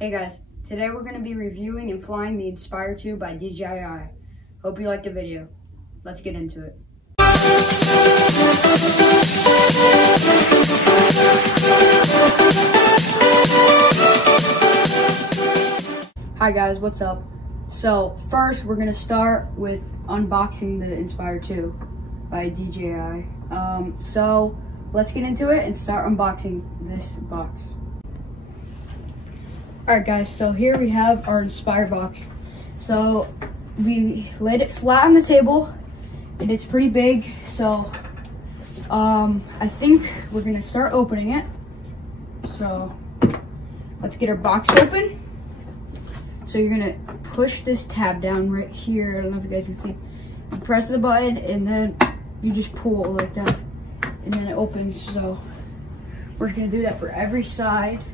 Hey guys, today we're going to be reviewing and flying the Inspire 2 by DJI. Hope you liked the video. Let's get into it. Hi guys, what's up? So first we're going to start with unboxing the Inspire 2 by DJI. So let's get into it and start unboxing this box. Alright guys, so here we have our Inspire box. So we laid it flat on the table and it's pretty big, so I think we're gonna start opening it. So let's get our box open. So you're gonna push this tab down right here. I don't know if you guys can see. You press the button and then you just pull it like that and then it opens. So we're gonna do that for every side.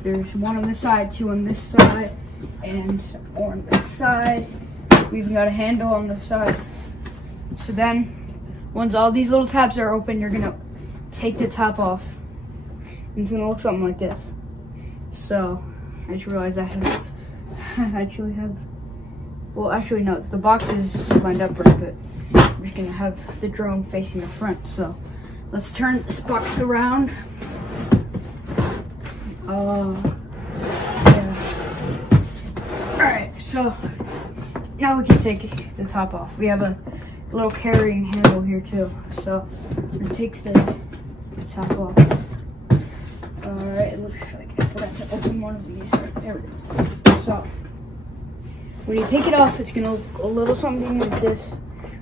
There's one on this side, two on this side, and on this side. We've even got a handle on the side. So then, once all these little tabs are open, you're gonna take the top off. And it's gonna look something like this. So, I just realized I actually have, well actually no, the box is lined up right, but I'm just gonna have the drone facing the front. So, let's turn this box around. Yeah. Alright, so now we can take the top off. We have a little carrying handle here too. So it takes the top off. Alright, it looks like I forgot to open one of these. There it is. So when you take it off, it's gonna look a little something like this.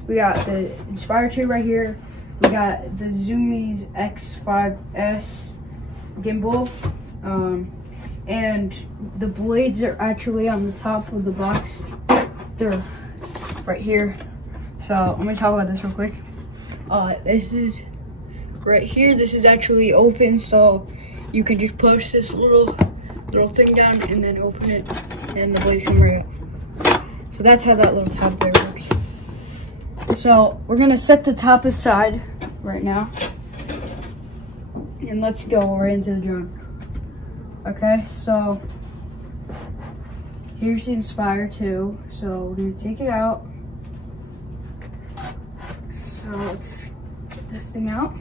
We got the Inspire 2 right here. We got the Zoomies X5S gimbal. And the blades are actually on the top of the box. They're right here. So let me talk about this real quick. This is right here. This is actually open, so you can just push this little thing down and then open it, and the blades come right up. So that's how that little tab there works. So we're gonna set the top aside right now, and let's go right into the drone. Okay, so here's the Inspire 2. So we're gonna take it out. So let's get this thing out.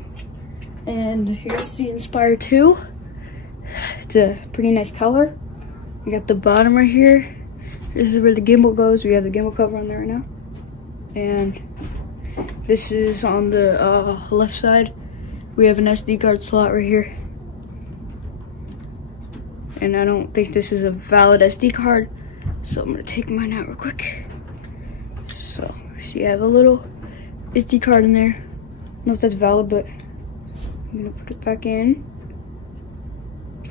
And here's the Inspire 2. It's a pretty nice color. We got the bottom right here. This is where the gimbal goes. We have the gimbal cover on there right now. And this is on the left side. We have an SD card slot right here. And I don't think this is a valid SD card, so I'm gonna take mine out real quick. So you have a little SD card in there. I don't know if that's valid, but I'm gonna put it back in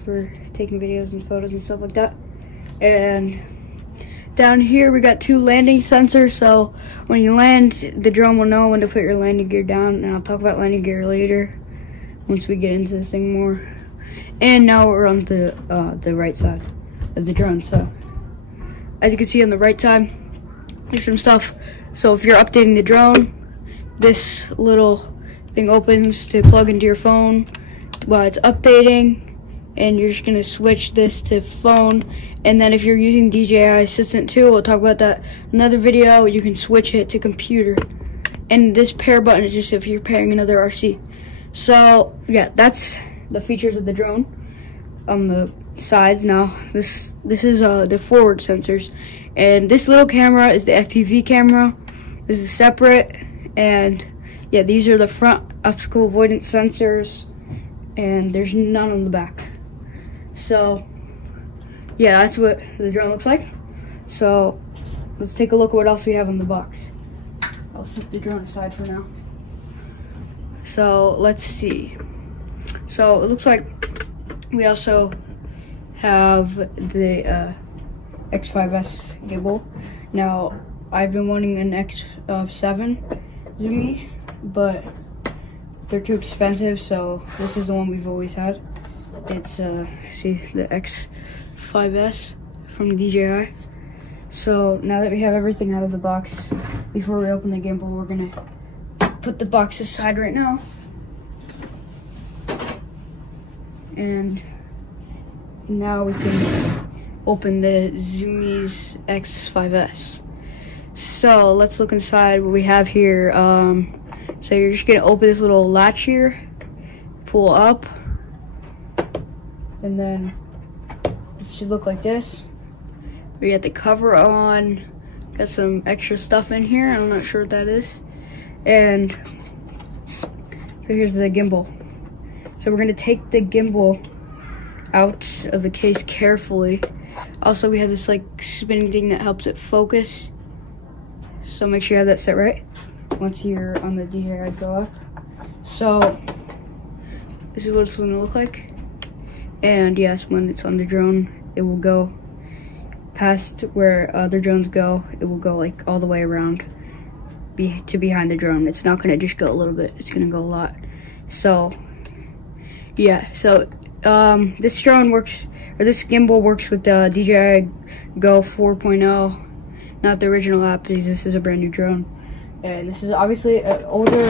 for taking videos and photos and stuff like that. And down here we got two landing sensors, so when you land, the drone will know when to put your landing gear down, and I'll talk about landing gear later once we get into this thing more. And now we're on the right side of the drone. So as you can see on the right side, there's some stuff. So if you're updating the drone, this little thing opens to plug into your phone while it's updating, and you're just gonna switch this to phone. And then if you're using DJI Assistant 2, we'll talk about that in another video, you can switch it to computer. And this pair button is just if you're pairing another RC. So yeah, that's the features of the drone on the sides. Now this is the forward sensors, and this little camera is the FPV camera. This is separate, and yeah, these are the front obstacle avoidance sensors, and there's none on the back. So yeah, that's what the drone looks like. So let's take a look at what else we have in the box. I'll set the drone aside for now. So let's see. So it looks like we also have the X5S gimbal. Now I've been wanting an X7 Zoomies, but they're too expensive, so this is the one we've always had. It's see, the X5S from DJI. So now that we have everything out of the box, before we open the gimbal, we're gonna put the box aside right now. And now we can open the Zoomies X5S. So let's look inside what we have here. So you're just gonna open this little latch here, pull up, and then it should look like this. We got the cover on, got some extra stuff in here. I'm not sure what that is. And so here's the gimbal. So we're gonna take the gimbal out of the case carefully. Also, we have this like spinning thing that helps it focus. So make sure you have that set right once you're on the DJI Go. So this is what it's gonna look like. And yes, when it's on the drone, it will go past where other drones go. It will go like all the way around to behind the drone. It's not gonna just go a little bit, it's gonna go a lot. So yeah, so this drone works, or this gimbal works with the DJI Go 4.0, not the original app, because this is a brand new drone. And this is obviously an older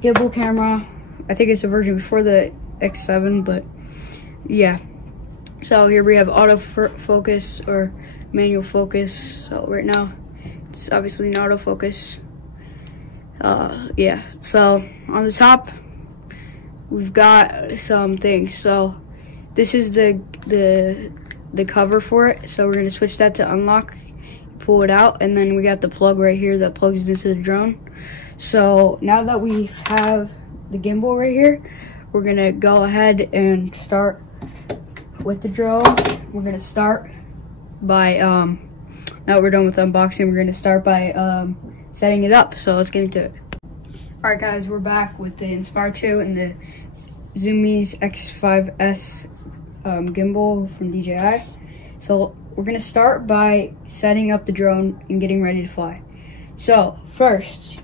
gimbal camera. I think it's a version before the X7, but yeah. So here we have autofocus or manual focus. So right now, it's obviously an autofocus. Yeah, so on the top, we've got some things. So this is the cover for it. So we're gonna switch that to unlock, pull it out, and then we got the plug right here that plugs into the drone. So now that we have the gimbal right here, we're gonna go ahead and start with the drone. We're gonna start by, now we're done with unboxing, we're gonna start by setting it up. So let's get into it. Alright guys, we're back with the Inspire 2 and the Zoomies X5S gimbal from DJI. So we're gonna start by setting up the drone and getting ready to fly. So first,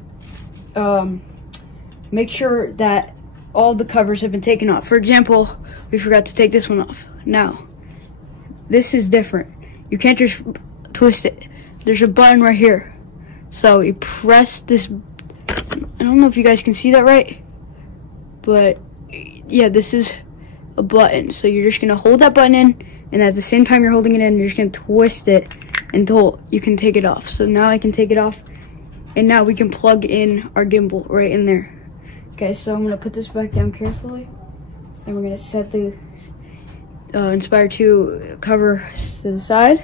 make sure that all the covers have been taken off. For example, we forgot to take this one off. Now, this is different. You can't just twist it. There's a button right here. So you press this. I don't know if you guys can see that right, but yeah, this is a button. So you're just gonna hold that button in, and at the same time you're holding it in, you're just gonna twist it until you can take it off. So now I can take it off, and now we can plug in our gimbal right in there. Okay, so I'm gonna put this back down carefully, and we're gonna set the Inspire 2 cover to the side,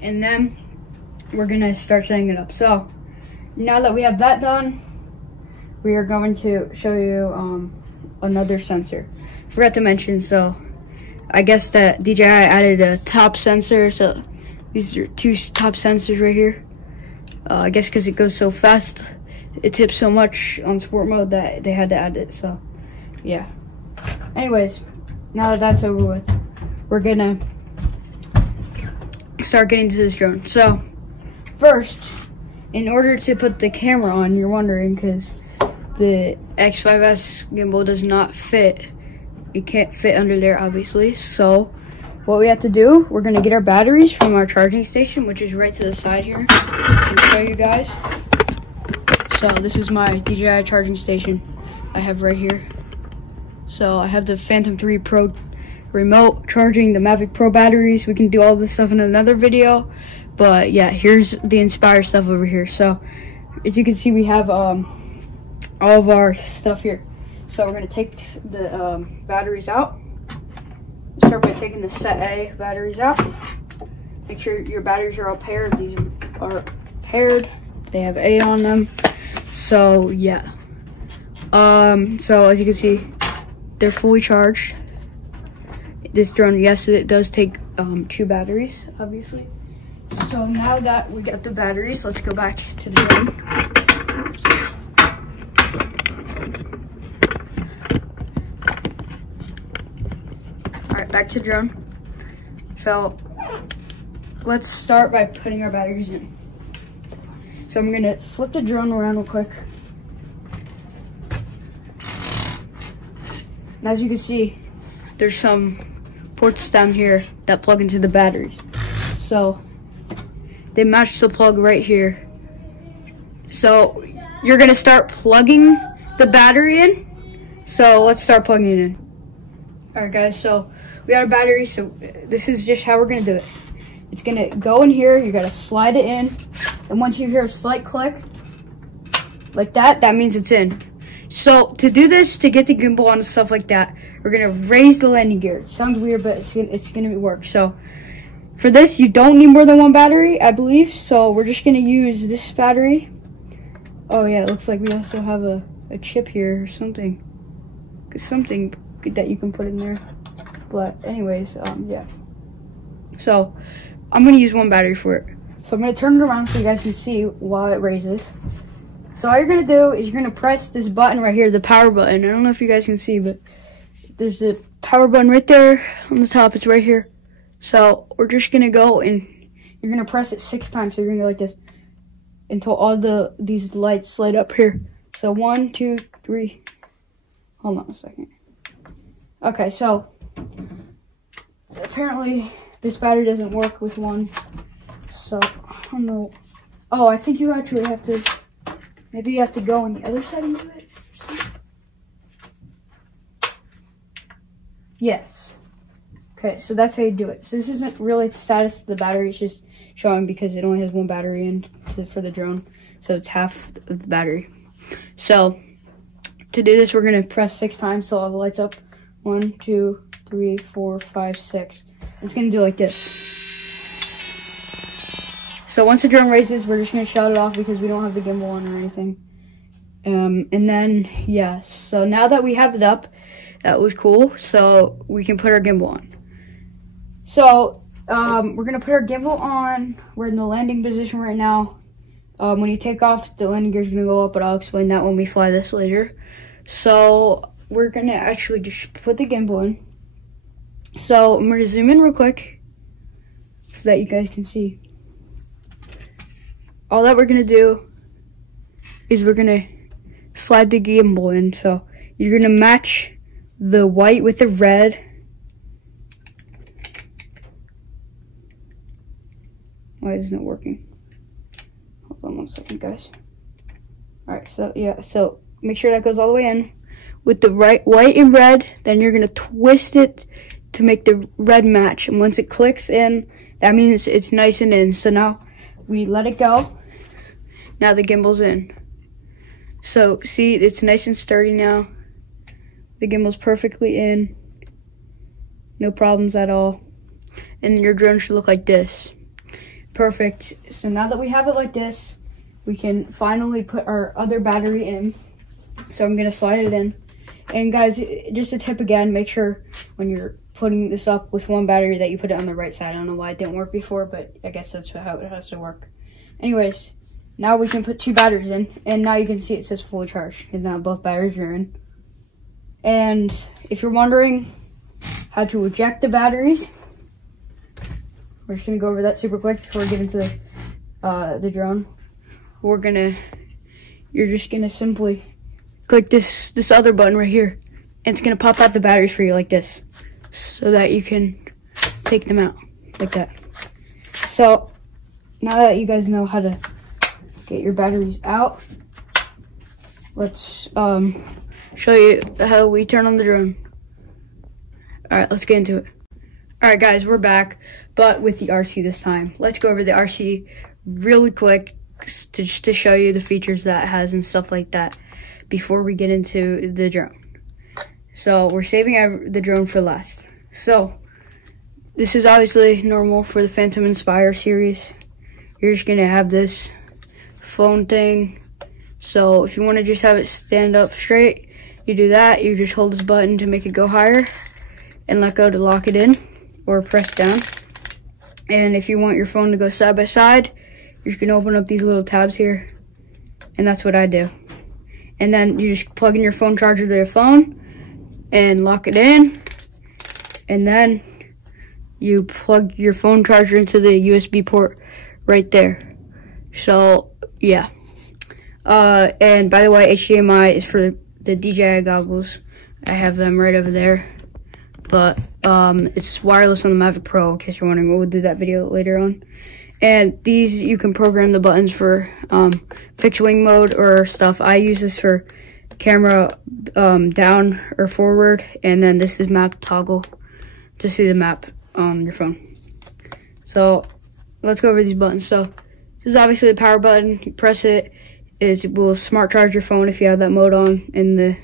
and then we're gonna start setting it up. So now that we have that done, we are going to show you another sensor. Forgot to mention, so I guess that DJI added a top sensor. So these are two top sensors right here. I guess because it goes so fast, it tips so much on sport mode that they had to add it. So yeah. Anyways, now that that's over with, we're gonna start getting to this drone. So first, in order to put the camera on, you're wondering, because the X5S gimbal does not fit. It can't fit under there, obviously. So what we have to do, we're gonna get our batteries from our charging station, which is right to the side here. I'll show you guys. So this is my DJI charging station I have right here. So I have the Phantom 3 Pro remote charging the Mavic Pro batteries. We can do all this stuff in another video, but yeah, here's the Inspire stuff over here. So as you can see, we have all of our stuff here. So we're gonna take the batteries out. Start by taking the Set A batteries out. Make sure your batteries are all paired. These are paired. They have A on them. So yeah. So as you can see, they're fully charged. This drone, yes, it does take 2 batteries, obviously. So now that we got the batteries, let's go back to the drone. Alright, back to the drone. So let's start by putting our batteries in. So I'm gonna flip the drone around real quick. And as you can see, there's some ports down here that plug into the batteries. So they match the plug right here. So you're gonna start plugging the battery in. So let's start plugging it in. All right, guys, so we got a battery, so this is just how we're gonna do it. It's gonna go in here, you gotta slide it in, and once you hear a slight click, like that, that means it's in. So to do this, to get the gimbal on and stuff like that, we're gonna raise the landing gear. It sounds weird, but it's gonna work. So for this, you don't need more than one battery, I believe, so we're just gonna use this battery. Oh yeah, it looks like we also have a chip here or something. Something that you can put in there. But anyways, yeah. So I'm gonna use one battery for it. So I'm gonna turn it around so you guys can see while it raises. So all you're gonna do is you're gonna press this button right here, the power button. I don't know if you guys can see, but there's a power button right there on the top. It's right here. So we're just gonna go and you're gonna press it 6 times. So you're gonna go like this until all these lights light up here. So 1, 2, 3. Hold on a second. Okay, so apparently this battery doesn't work with one. So I don't know. Oh, I think you actually have to. Maybe you have to go on the other side and do it. Yes. Okay, so that's how you do it. So this isn't really the status of the battery. It's just showing because it only has one battery in for the drone. So it's half of the battery. So to do this, we're going to press 6 times so all the lights up. 1, 2, 3, 4, 5, 6. It's going to do like this. So once the drone raises, we're just going to shut it off because we don't have the gimbal on or anything. And then, yeah, so now that we have it up, that was cool. So we can put our gimbal on. So we're going to put our gimbal on. We're in the landing position right now. When you take off, the landing gear is going to go up, but I'll explain that when we fly this later. So we're going to actually just put the gimbal in. So I'm going to zoom in real quick so that you guys can see. All that we're going to do is we're going to slide the gimbal in. So you're going to match the white with the red. Why isn't it working? Hold on one second, guys. Alright, so yeah, so make sure that goes all the way in with the white and red. Then you're going to twist it to make the red match. And once it clicks in, that means it's nice and in. So now we let it go. Now the gimbal's in. So see, it's nice and sturdy now. The gimbal's perfectly in. No problems at all. And your drone should look like this. Perfect. So now that we have it like this, we can finally put our other battery in. So I'm going to slide it in. And guys, just a tip again, make sure when you're putting this up with one battery that you put it on the right side. I don't know why it didn't work before, but I guess that's how it has to work. Anyways, now we can put 2 batteries in, and now you can see it says fully charged, and now both batteries are in. And if you're wondering how to eject the batteries, we're just gonna go over that super quick before we get into the drone. You're just gonna simply click this other button right here, and it's gonna pop out the batteries for you like this, so that you can take them out like that. So now that you guys know how to get your batteries out, let's show you how we turn on the drone. Alright, let's get into it. Alright guys, we're back, but with the RC this time. Let's go over the RC really quick just to show you the features that it has and stuff like that before we get into the drone. So we're saving the drone for last. So this is obviously normal for the Phantom Inspire series. You're just gonna have this phone thing. So if you want to just have it stand up straight, you do that. You just hold this button to make it go higher and let go to lock it in, or press down. And if you want your phone to go side by side, you can open up these little tabs here, and that's what I do. And then you just plug in your phone charger to your phone and lock it in, and then you plug your phone charger into the USB port right there. So yeah. And by the way, HDMI is for the DJI goggles. I have them right over there. But it's wireless on the Mavic Pro, in case you're wondering. We'll do that video later on. And these, you can program the buttons for fixed wing mode or stuff. I use this for camera down or forward, and then this is map toggle to see the map on your phone. So let's go over these buttons. So this is obviously the power button. You press it, it will smart charge your phone if you have that mode on in the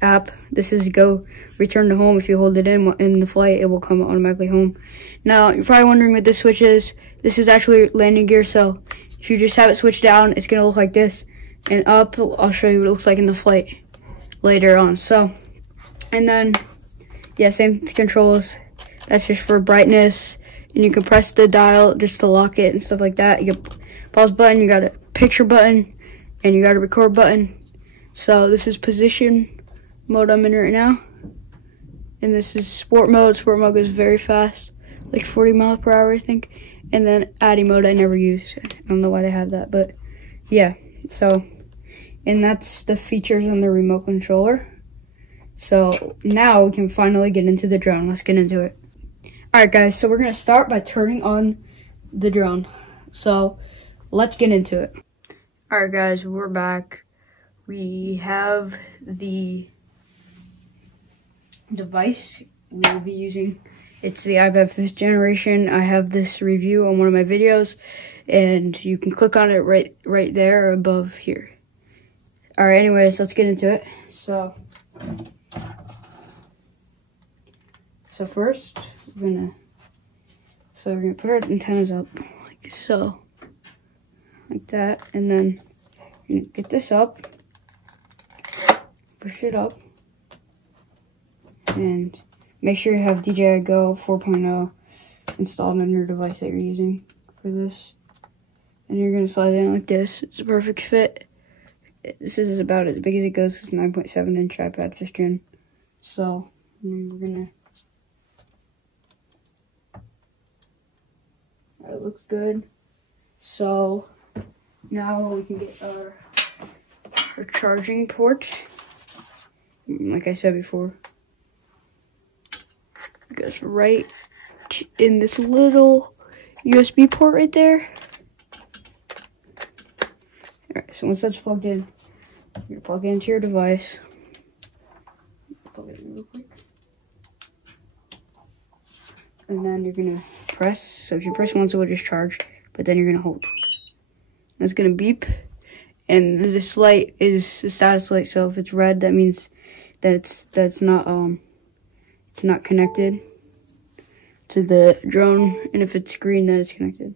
app. This is go return to home. If you hold it in the flight, it will come automatically home. Now you're probably wondering what this switch is. This is actually landing gear. So if you just have it switched down, it's gonna look like this, and up, I'll show you what it looks like in the flight later on. So, and then yeah, same controls. That's just for brightness, and you can press the dial just to lock it and stuff like that. You got pause button, you got a picture button, and you got a record button. So this is position mode I'm in right now, and this is sport mode. Sport mode goes very fast, like 40 miles per hour, I think. And then ADI mode I never use. I don't know why they have that, but yeah. So, and that's the features on the remote controller. So now we can finally get into the drone. Let's get into it. All right, guys. So we're gonna start by turning on the drone. So let's get into it. All right, guys. We're back. We have the device we will be using. It's the iPad 5th generation. I have this review on one of my videos, and you can click on it right there above here. All right, anyways, let's get into it. So first, we're gonna put our antennas up like so, like that, and then you're gonna get this up, push it up, and make sure you have DJI Go 4.0 installed on your device that you're using for this. And you're gonna slide it in like this. It's a perfect fit. This is about as big as it goes. It's 9.7 inch iPad 5th gen. So we're gonna. It looks good. So now we can get our charging port. Like I said before, it goes right in this little USB port right there. Alright, so once that's plugged in, you're gonna plug it into your device. Plug it in real quick. And then you're gonna press. So if you press once, it will just charge, but then you're gonna hold. And it's gonna beep, and this light is a status light. So if it's red, that means that it's not connected to the drone, and if it's green, then it's connected.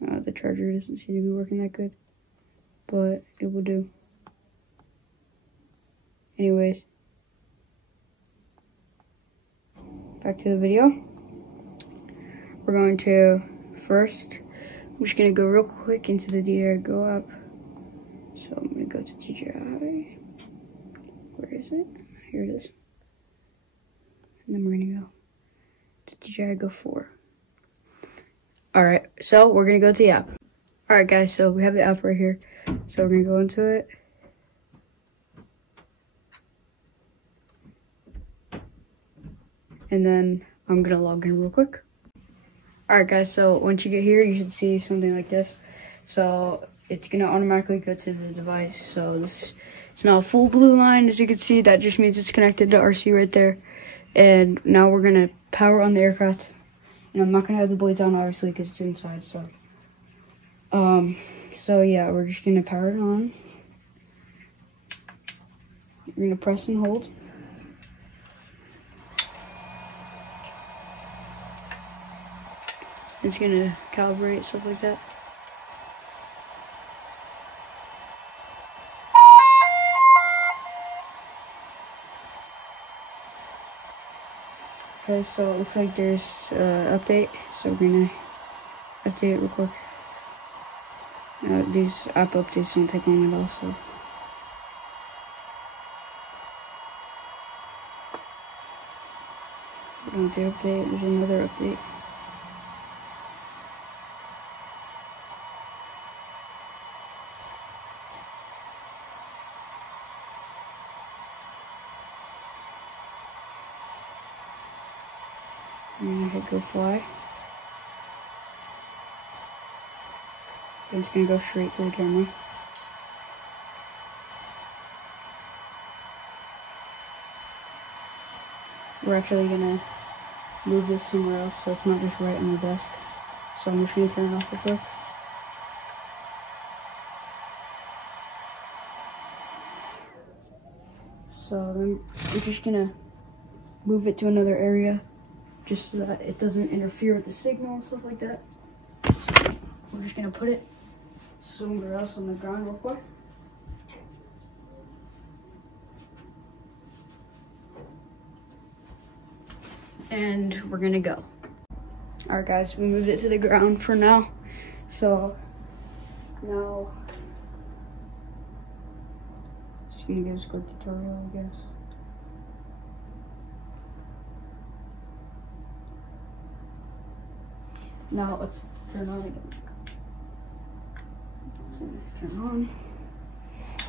The charger doesn't seem to be working that good, but it will do. Anyways, back to the video. We're going to first, I'm just going to go real quick into the DJI Go app. So I'm going to go to DJI. Where is it? Here it is. And then we're going to go to DJI Go 4. Alright, so we're going to go to the app. Alright guys, so we have the app right here. So we're going to go into it. And then I'm going to log in real quick. Alright guys, so once you get here, you should see something like this. So it's going to automatically go to the device. So this is now a full blue line. As you can see, that just means it's connected to RC right there. And now we're going to power on the aircraft. And I'm not going to have the blades on, obviously, because it's inside. So yeah, we're just going to power it on. You're going to press and hold. It's going to calibrate, stuff like that. Okay, so it looks like there's update, so we're gonna update it real quick. These app updates don't take long at all, so. We're going to update, there's another update. I'm gonna hit go fly. Then it's gonna go straight to the camera. we're actually gonna move this somewhere else so it's not just right on the desk. So I'm just gonna turn it off real quick. So then we're just gonna move it to another area just so that it doesn't interfere with the signal and stuff like that. So we're just gonna put it somewhere else on the ground real quick. And we're gonna go. All right, guys, we moved it to the ground for now. So now, just gonna give us a quick tutorial, I guess. Now let's turn on again. So turn on.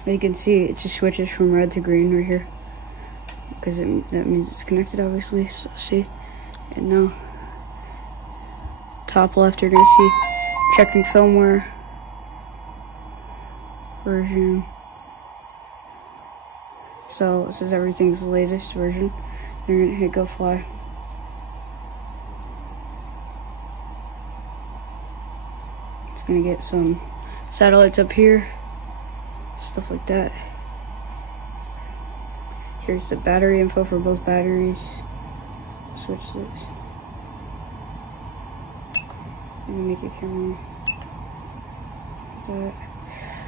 As you can see, it just switches from red to green right here, because that means it's connected, obviously. So see, and now top left, you're gonna see checking firmware version. So it says everything's the latest version. You're gonna hit go fly. It's gonna get some satellites up here, stuff like that. Here's the battery info for both batteries. Switch this. I'm gonna make a camera.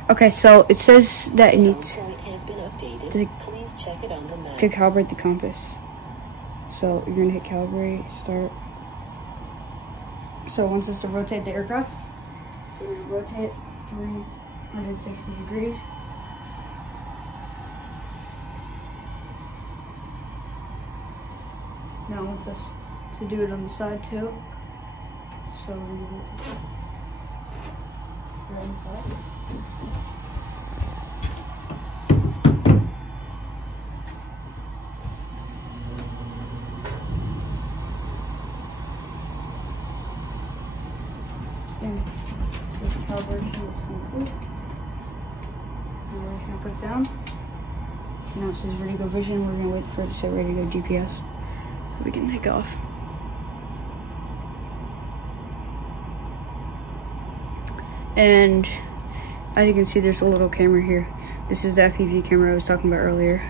Okay, so it says that it needs to calibrate the compass. So you're gonna hit calibrate, start. So it wants us to rotate the aircraft. So we're gonna rotate 360 degrees. Now it wants us to do it on the side too. So we're gonna do it right on the side. And the calibration is complete. Now we're just gonna put it down. Now it says ready to go vision. We're gonna wait for it to say ready to go GPS, so we can take off. And as you can see, there's a little camera here. This is the FPV camera I was talking about earlier.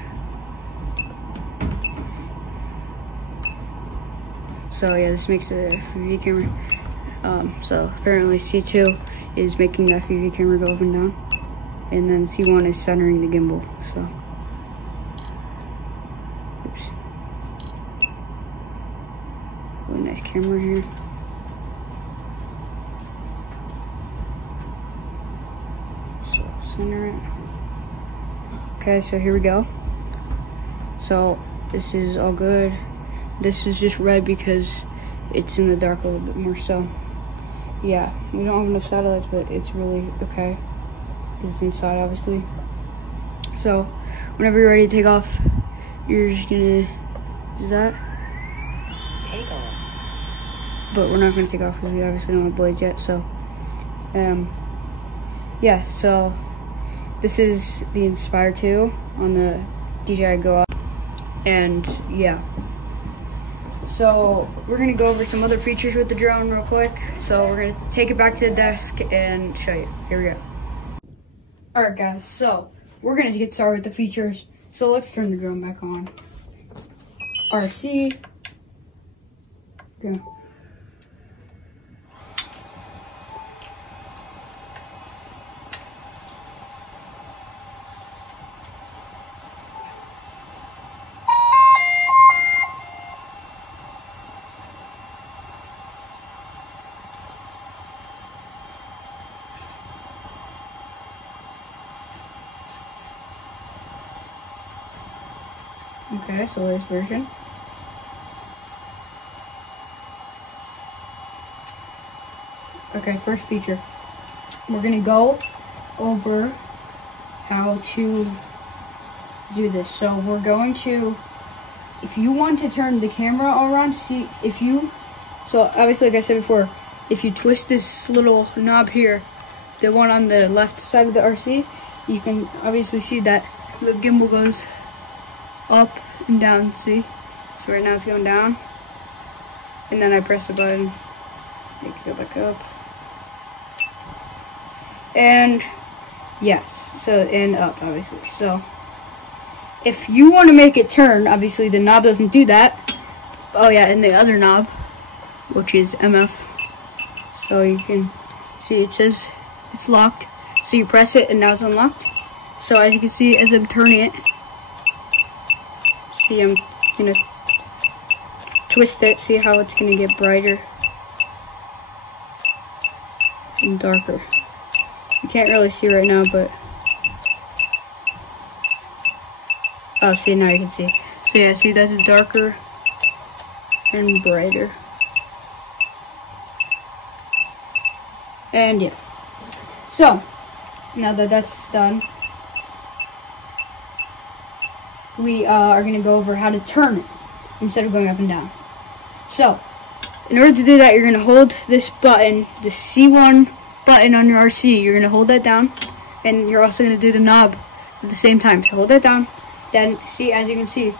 So yeah, this makes the FPV camera. So apparently C2 is making the FPV camera go up and down, and then C1 is centering the gimbal. So, oops. Really nice camera here. So center it. Okay, so here we go. So this is all good. This is just red because it's in the dark a little bit more. So yeah, we don't have enough satellites, but it's really okay because it's inside, obviously. So whenever you're ready to take off, you're just gonna do that. Take off. But we're not gonna take off because we obviously don't have blades yet. So yeah, so this is the Inspire 2 on the DJI Go Up, and yeah. So we're gonna go over some other features with the drone real quick. So we're gonna take it back to the desk and show you. Here we go. All right, guys, so we're gonna get started with the features. So let's turn the drone back on. RC. Go. Okay, so this version. Okay, first feature. We're gonna go over how to do this. So we're going to, if you want to turn the camera all around, see if you, so obviously like I said before, if you twist this little knob here, the one on the left side of the RC, you can obviously see that the gimbal goes up and down, see? So So right now it's going down. And then I press the button, make it go back up. And yes, so, and up obviously. So if you want to make it turn, obviously the knob doesn't do that. Oh yeah, and the other knob, which is MF. So you can see it says it's locked. So you press it and now it's unlocked. So as you can see, as I'm turning it, see I'm gonna twist it, see how it's gonna get brighter and darker. You can't really see right now, but oh, see, now you can see. So yeah, see, that's darker and brighter. And yeah, so now that that's done, we are going to go over how to turn it instead of going up and down. So in order to do that, you're going to hold this button, the C1 button on your RC. You're going to hold that down, and you're also going to do the knob at the same time. So hold that down, then see, as you can see,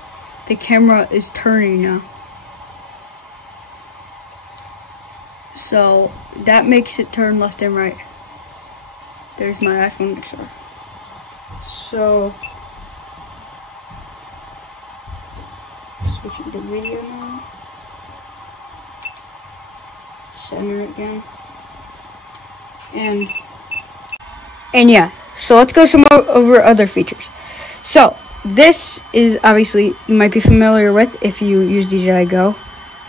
the camera is turning now. So that makes it turn left and right. There's my iPhone XR. So switching to video now. Center it again. And yeah, so let's go some over other features. So this is obviously you might be familiar with if you use DJI Go.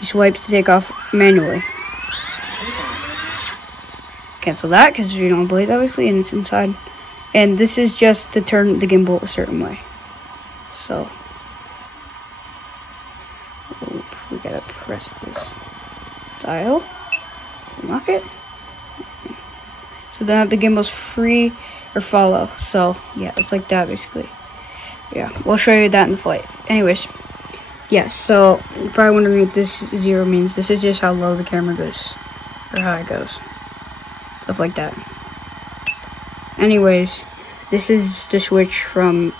You swipe to take off manually. Cancel that because you don't blaze obviously, and it's inside. And this is just to turn the gimbal a certain way. So we gotta press this dial to unlock it. So then the gimbal's free or follow. So yeah, it's like that basically. Yeah, we'll show you that in the flight. Anyways, yes, so you're probably wondering what this 0 means. This is just how low the camera goes, or how it goes. Stuff like that. Anyways, this is the switch from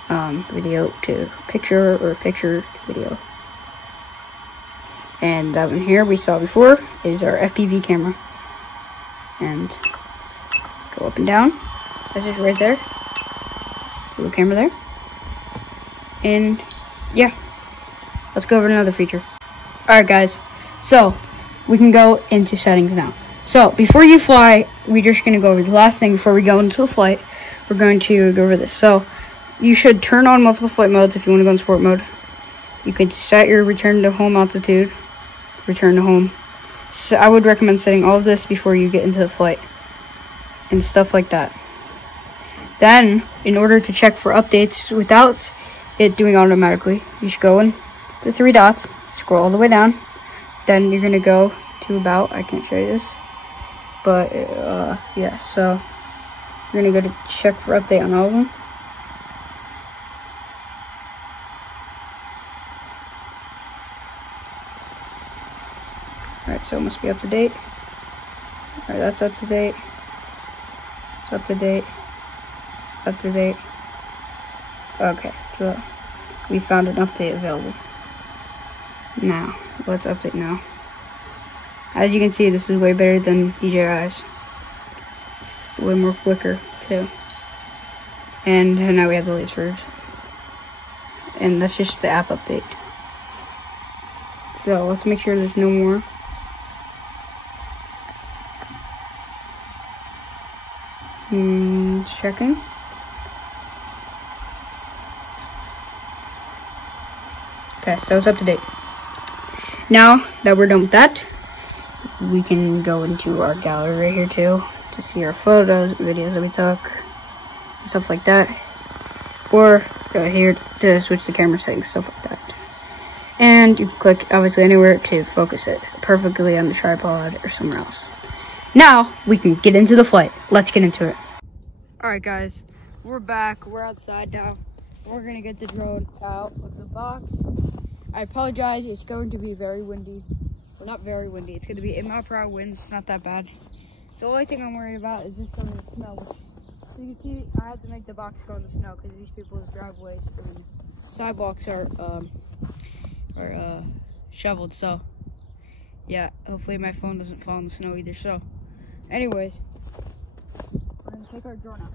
video to picture, or picture to video. And that one here we saw before is our FPV camera. And go up and down. That's just right there. Little camera there. And yeah, let's go over another feature. Alright guys, so we can go into settings now. So before you fly, we're just going to go over the last thing before we go into the flight. We're going to go over this. So you should turn on multiple flight modes if you want to go in sport mode. You could set your return to home altitude, return to home. So I would recommend setting all of this before you get into the flight and stuff like that. Then, in order to check for updates without it doing automatically, you should go in the 3 dots, scroll all the way down. Then you're going to go to about, I can't show you this. But, yeah, so you're going to go to check for update on all of them. Alright, so it must be up to date. Alright, that's up to date. It's up to date. Up to date. Okay, so we found an update available. Now, let's update now. As you can see, this is way better than DJI's. It's way more quicker, too. And now we have the latest version. And that's just the app update. So, let's make sure there's no more. Checking. Okay, so it's up to date. Now that we're done with that, we can go into our gallery right here too to see our photos, videos that we took, and stuff like that. Or go here to switch the camera settings, stuff like that. And you can click obviously anywhere to focus it perfectly on the tripod or somewhere else. Now we can get into the flight. Let's get into it. Alright guys, we're back. We're outside now. We're gonna get the drone out of the box. I apologize, it's going to be very windy. Well, not very windy, it's gonna be 8-mile-per-hour winds. It's not that bad. The only thing I'm worried about is this going in the snow. So you can see I had to make the box go in the snow because these people's driveways and sidewalks are shoveled, so yeah, hopefully my phone doesn't fall in the snow either. So anyways, we're gonna take our drone out.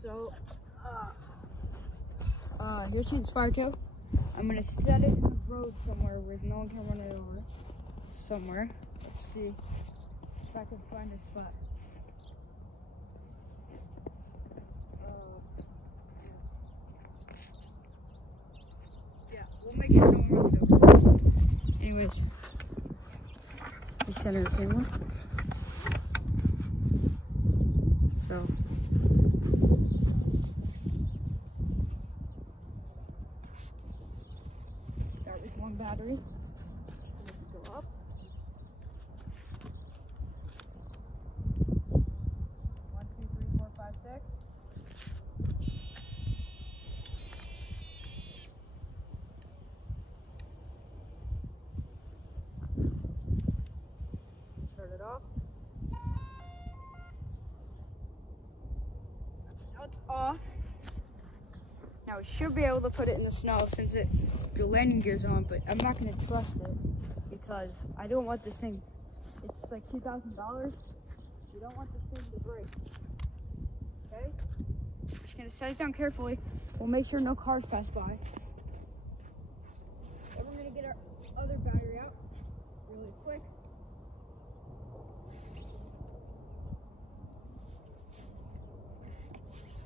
So here's the Inspire 2. I'm gonna set it in the road somewhere where no one can run it over. Somewhere. Let's see if I can find a spot. Yeah, we'll make sure no one runs it over. Anyways, we center the camera. So start with one battery. Go up. 1, 2, 3, 4, 5, 6. Start it off. Now it's off. Now we should be able to put it in the snow since the landing gear's on, but I'm not going to trust it because I don't want this thing. It's like $2,000. We don't want this thing to break. Okay? Just going to set it down carefully. We'll make sure no cars pass by. Then we're going to get our other battery out really quick.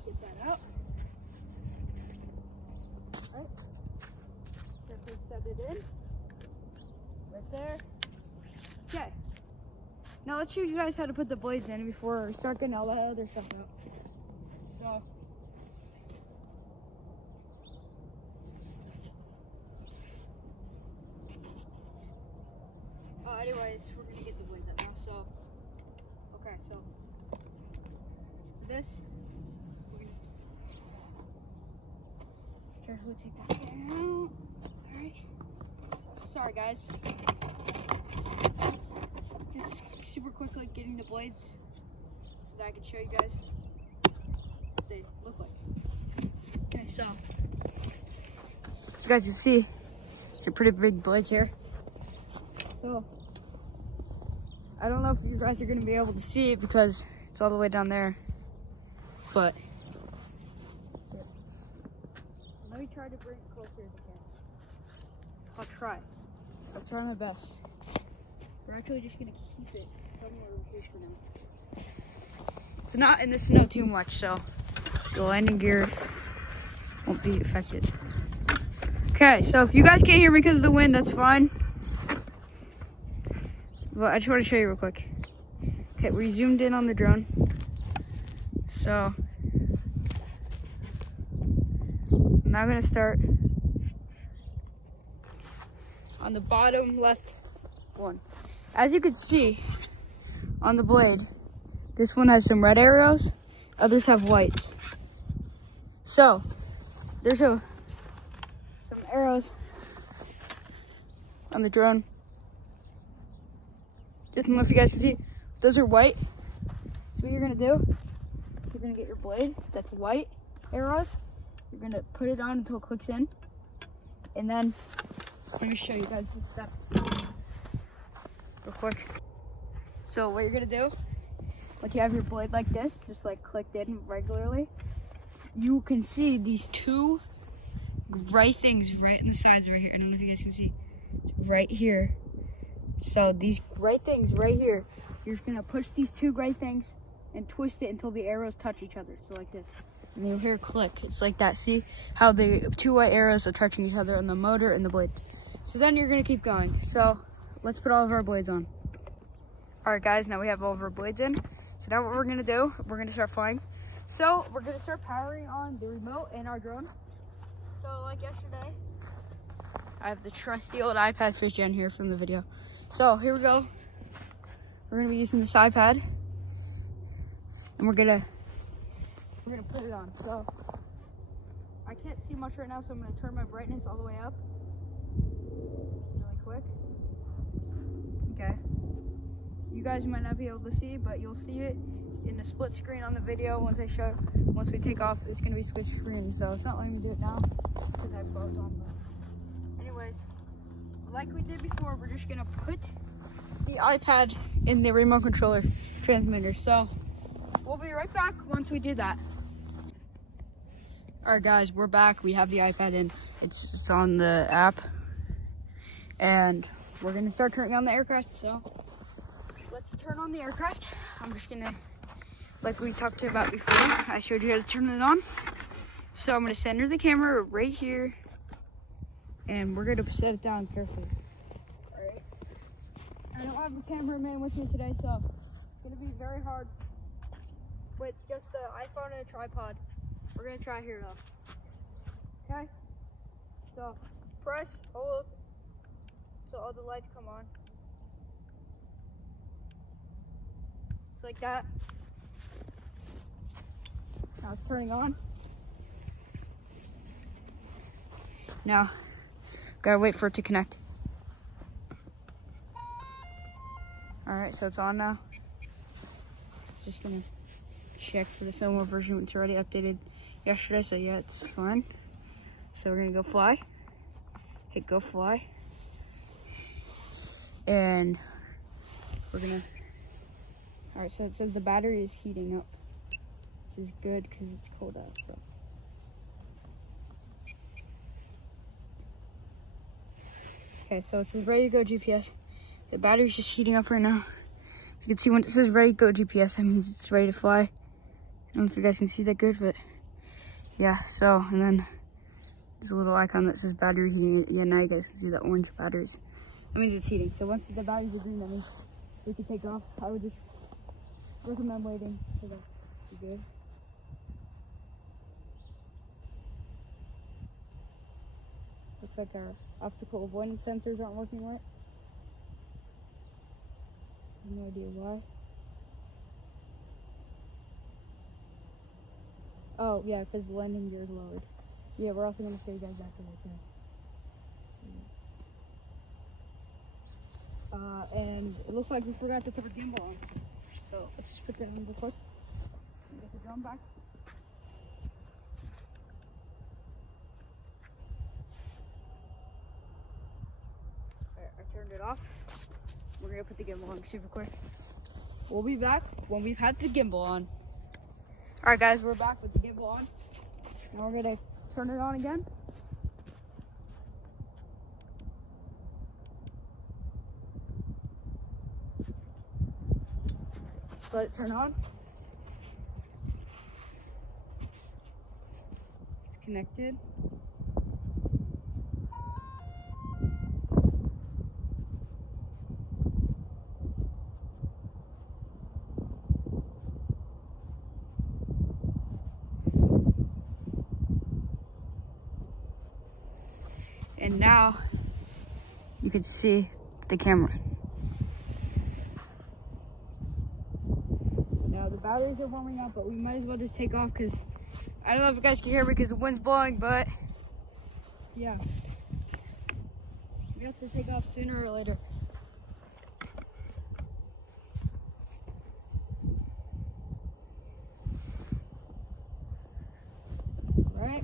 Get that out. Alright. Carefully set it in. Right there. Okay. Now let's show you guys how to put the blades in before we start getting all that other stuff out. So. Anyways, we're gonna get the blades out now. So, okay, so this, we're gonna carefully take this down. Alright. Sorry guys. Just super quickly getting the blades so that I can show you guys what they look like. Okay, so as you guys can see, it's a pretty big blades here. So I don't know if you guys are going to be able to see it because it's all the way down there, but yeah. Let me try to bring it closer if I can. I'll try my best. We're actually just going to keep it somewhere over here for now. It's not in the snow too much, so the landing gear won't be affected. Okay, so if you guys can't hear me because of the wind, that's fine. But I just want to show you real quick. Okay, we zoomed in on the drone. So I'm now going to start on the bottom left one. As you can see on the blade, this one has some red arrows, others have whites. So there's some arrows on the drone. I don't know if you guys can see, those are white. So what you're gonna do, you're gonna get your blade that's white arrows. You're gonna put it on until it clicks in. And then, let me show you guys this step real quick. So what you're gonna do, once you have your blade like this, just like clicked in regularly, you can see these two gray things right in the sides right here. I don't know if you guys can see, right here. So these gray things right here, you're just gonna push these two gray things and twist it until the arrows touch each other. So like this, and you'll hear a click. It's like that. See how the two white arrows are touching each other on the motor and the blade. So then you're gonna keep going. So let's put all of our blades on. All right guys, now we have all of our blades in. So now what we're gonna do, we're gonna start flying. So we're gonna start powering on the remote and our drone. So like yesterday, I have the trusty old iPad 5th gen here from the video. So here we go. We're gonna be using this iPad, and we're gonna put it on. So I can't see much right now, so I'm gonna turn my brightness all the way up, really quick. Okay. You guys might not be able to see, but you'll see it in the split screen on the video once we take off. It's gonna be split screen, so it's not letting me do it now because I have clothes on. But anyways, like we did before, we're just gonna put the iPad in the remote controller transmitter. So we'll be right back once we do that. All right, guys, we're back. We have the iPad in. It's on the app, and we're gonna start turning on the aircraft. So let's turn on the aircraft. I'm just gonna, like we talked about before, I showed you how to turn it on. So I'm gonna center the camera right here, and we're gonna set it down carefully. All right. I don't have a cameraman with me today, so it's gonna be very hard with just the iPhone and a tripod. We're gonna try here though. Okay? So press, hold, so all the lights come on. Just like that. Now it's turning on. Now, gotta wait for it to connect. All right, so it's on now. It's just gonna check for the firmware version. It's already updated yesterday, so yeah, it's fine. So we're gonna go fly. Hit go fly. And we're gonna, all right, so it says the battery is heating up, which is good because it's cold out, so. Okay, so it says ready to go GPS. The battery's just heating up right now. So you can see when it says ready to go GPS, that means it's ready to fly. I don't know if you guys can see that good, but yeah, so, and then there's a little icon that says battery heating. Yeah, now you guys can see the orange batteries. That means it's heating. So once the batteries are green, that means we can take off. I would just recommend waiting for that to be good. Looks like our obstacle avoidance sensors aren't working right. No idea why. Oh, yeah, because the landing gear is lowered. Yeah, we're also going to show you guys after that. And it looks like we forgot to put the gimbal on. So let's just put that on real quick. Get the drone back. Alright, I turned it off. We're going to put the gimbal on super quick. We'll be back when we've had the gimbal on. Alright guys, we're back with the gimbal on. Now we're gonna turn it on again. Just let it turn on. It's connected. And now you can see the camera. Now the batteries are warming up, but we might as well just take off because I don't know if you guys can hear me because the wind's blowing, but yeah. We have to take off sooner or later. Alright.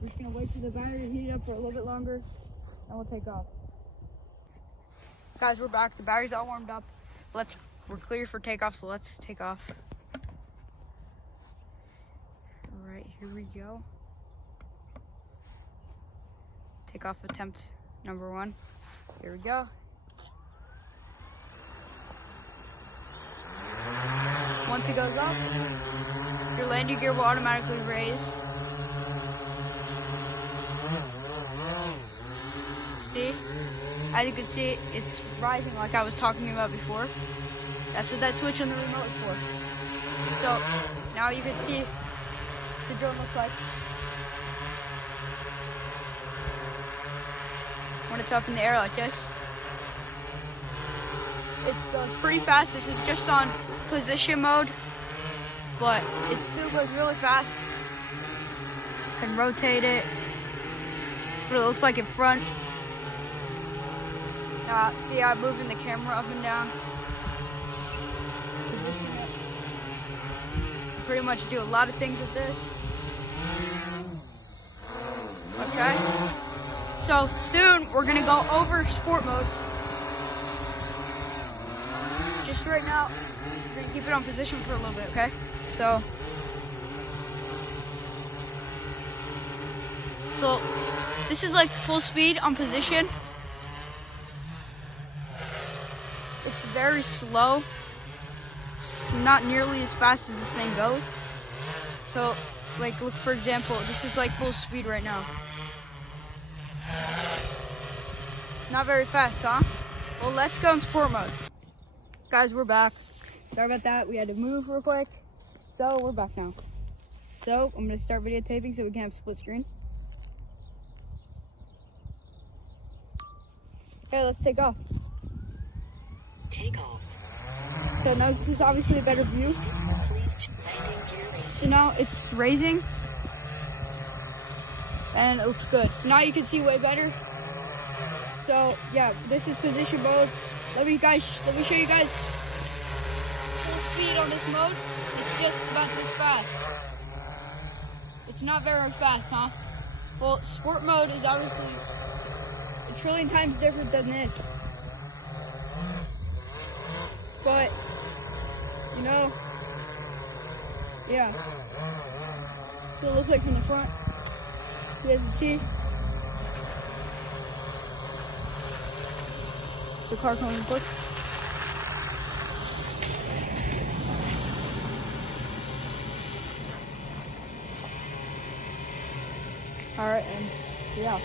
We're just gonna wait for the battery to heat up for a little bit longer and we'll take off. Guys, we're back. The battery's all warmed up. We're clear for takeoff, so let's take off. All right, here we go. Takeoff attempt number 1. Here we go. Once it goes up, your landing gear will automatically raise. See? As you can see, it's rising like I was talking about before. That's what that switch on the remote is for. So, now you can see the drone looks like when it's up in the air like this. It goes pretty fast. This is just on position mode, but it still goes really fast. Can rotate it. What it looks like in front. See, I'm moving the camera up and down. Pretty much do a lot of things with this. Okay. So soon we're gonna go over sport mode. Just right now, we're gonna keep it on position for a little bit, okay? So this is like full speed on position. It's very slow. It's not nearly as fast as this thing goes. So, like, look, for example, this is like full speed right now. Not very fast, huh? Well, let's go in sport mode. Guys, we're back. Sorry about that. We had to move real quick. So, we're back now. So, I'm going to start videotaping so we can have split screen. Okay, let's take off. Take off. So now this is obviously a better view. So now it's raising. And it looks good. So now you can see way better. So yeah, this is position mode. Let me show you guys full speed on this mode. It's just about this fast. It's not very fast, huh? Well, sport mode is obviously a trillion times different than this. But, you know, yeah. So it looks like from the front. You guys can see. The car coming quick. Alright, and yeah.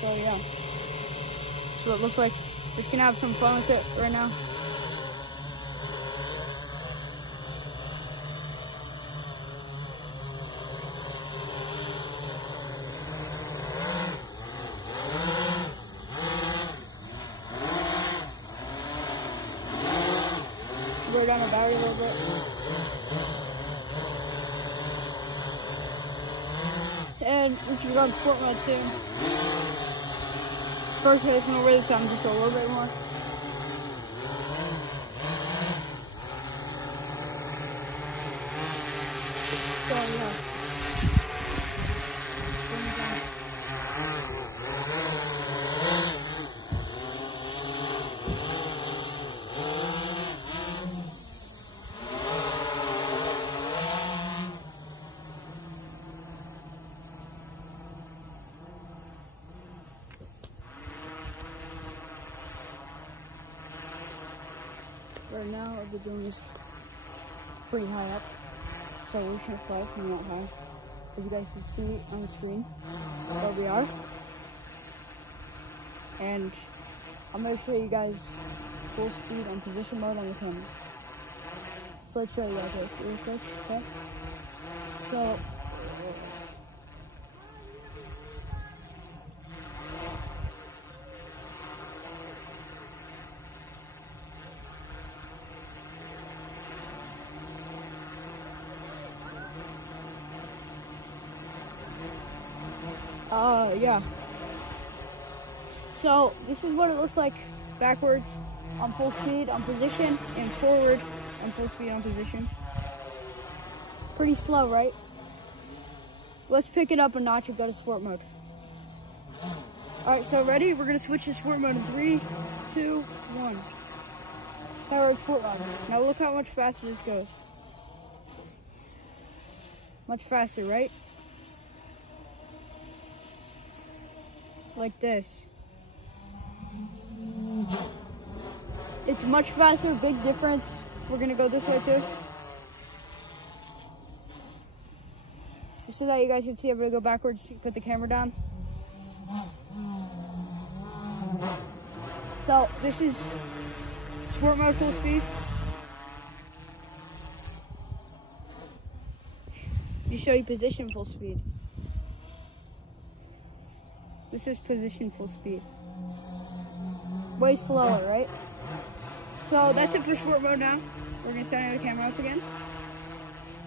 So yeah, so it looks like we can have some fun with it right now. Go down the battery a little bit. And we should go on sport mode soon. First, it's gonna raise the sound just a little bit more. So yeah. Right now, the drone is pretty high up, so we shouldn't fly from that high. As you guys can see on the screen, where we are. And I'm going to show you guys full speed and position mode on the camera. So let's show you guys this real quick, okay? So, yeah. So this is what it looks like backwards on full speed on position and forward on full speed on position. Pretty slow, right? Let's pick it up a notch and go to sport mode. All right, so ready? We're gonna switch to sport mode in 3, 2, 1. Power sport mode. Now look how much faster this goes. Much faster, right? Like this. It's much faster, big difference. We're gonna go this way too. Just so that you guys can see, I'm gonna go backwards, put the camera down. So this is sport mode full speed. You show you position full speed. This is position full speed. Way slower, right? So that's it for sport mode now. We're gonna set the camera up again.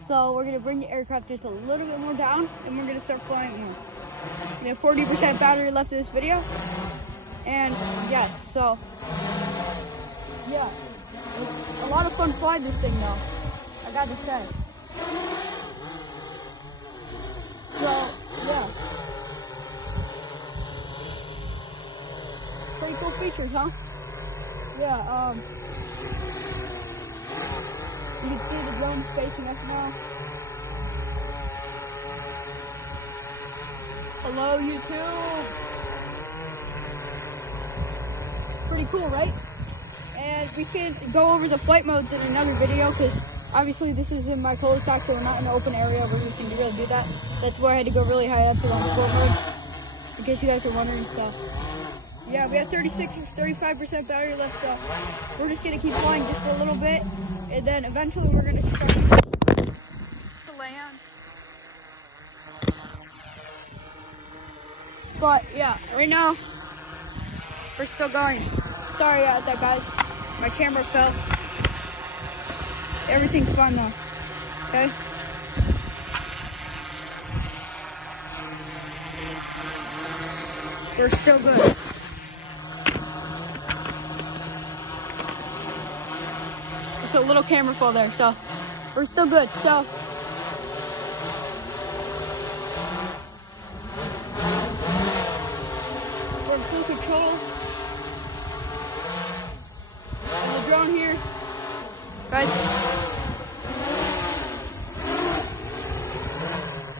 So we're gonna bring the aircraft just a little bit more down and we're gonna start flying more. We have 40% battery left of this video. And yes, so yeah. It's a lot of fun flying this thing though. I I got to say. So, yeah. Pretty cool features, huh? Yeah, you can see the drone facing us now. Hello, YouTube. Pretty cool, right? And we can go over the flight modes in another video because obviously this is in my cul-de-sac, so we're not in an open area where we can really do that. That's why I had to go really high up to go on sport mode, in case you guys are wondering. So yeah, we have 35% battery left, so we're just gonna keep flying just a little bit, and then eventually we're gonna start to land. But yeah, right now we're still going. Sorry about that, guys. My camera fell. Everything's fine though. Okay. We're still good. Just a little camera fall there, so we're still good. So we're in full control of the drone here, guys.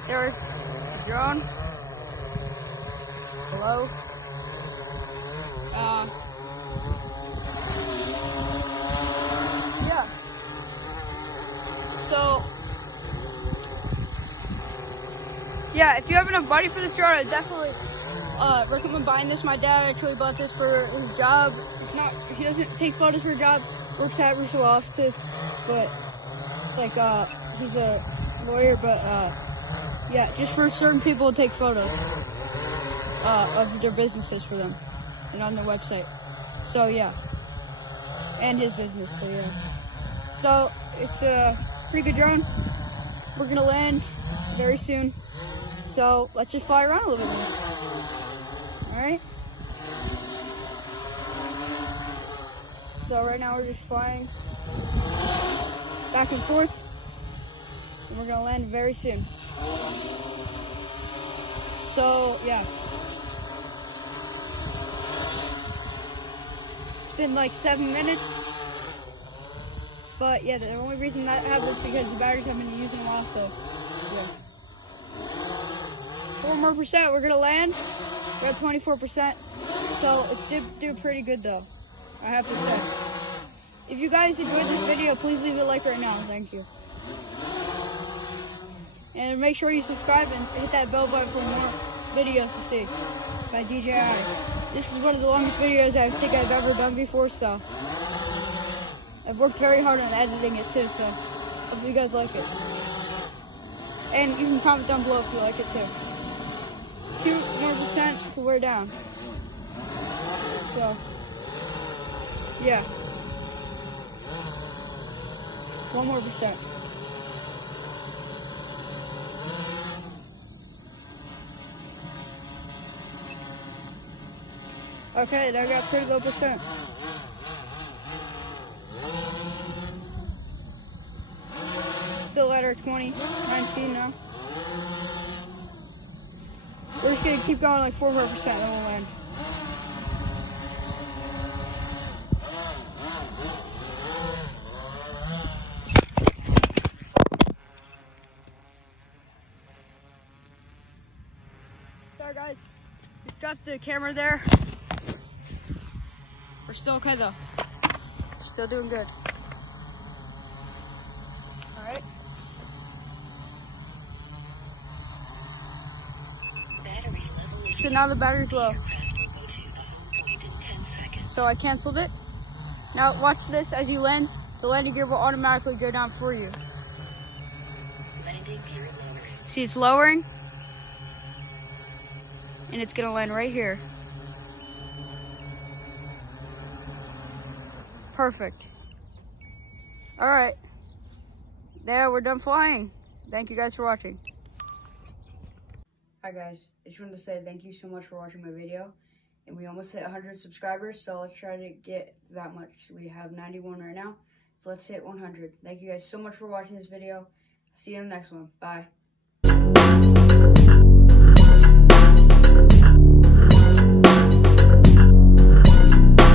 There's the drone. Hello. Yeah. So, yeah, if you have enough money for this drone, I definitely recommend buying this. My dad actually bought this for his job. He doesn't take photos for a job, works at virtual offices, but like he's a lawyer, but yeah, just for certain people to take photos of their businesses for them and on their website. So yeah, and his business. So yeah, so it's a pretty good drone. We're gonna land very soon, so let's just fly around a little bit more. All right. So right now we're just flying back and forth, and we're gonna land very soon. So yeah, it's been like 7 minutes, but yeah, the only reason that happened is because the batteries haven't been using a while. So yeah, 4 more percent, we're gonna land. We're at 24%, so it's doing pretty good though, I have to say. If you guys enjoyed this video, please leave a like right now. Thank you. And make sure you subscribe and hit that bell button for more videos to see by DJI. This is one of the longest videos I think I've ever done before, so I've worked very hard on editing it too, so hope you guys like it. And you can comment down below if you like it too. 2 more percent to wear down. So yeah, 1 more percent. Okay, that got pretty low percent. Still at our 19 now. We're just gonna keep going like 4 more percent and we'll land. Sorry guys, just dropped the camera there. We're still okay though. Still doing good. Alright. So now the battery's low. So I canceled it. Now watch this as you land. The landing gear will automatically go down for you. See, it's lowering. And it's gonna land right here. Perfect. All right. There, we're done flying. Thank you guys for watching. Hi guys, I just wanted to say thank you so much for watching my video. And we almost hit 100 subscribers, so let's try to get that much. So we have 91 right now. So let's hit 100. Thank you guys so much for watching this video. See you in the next one. Bye.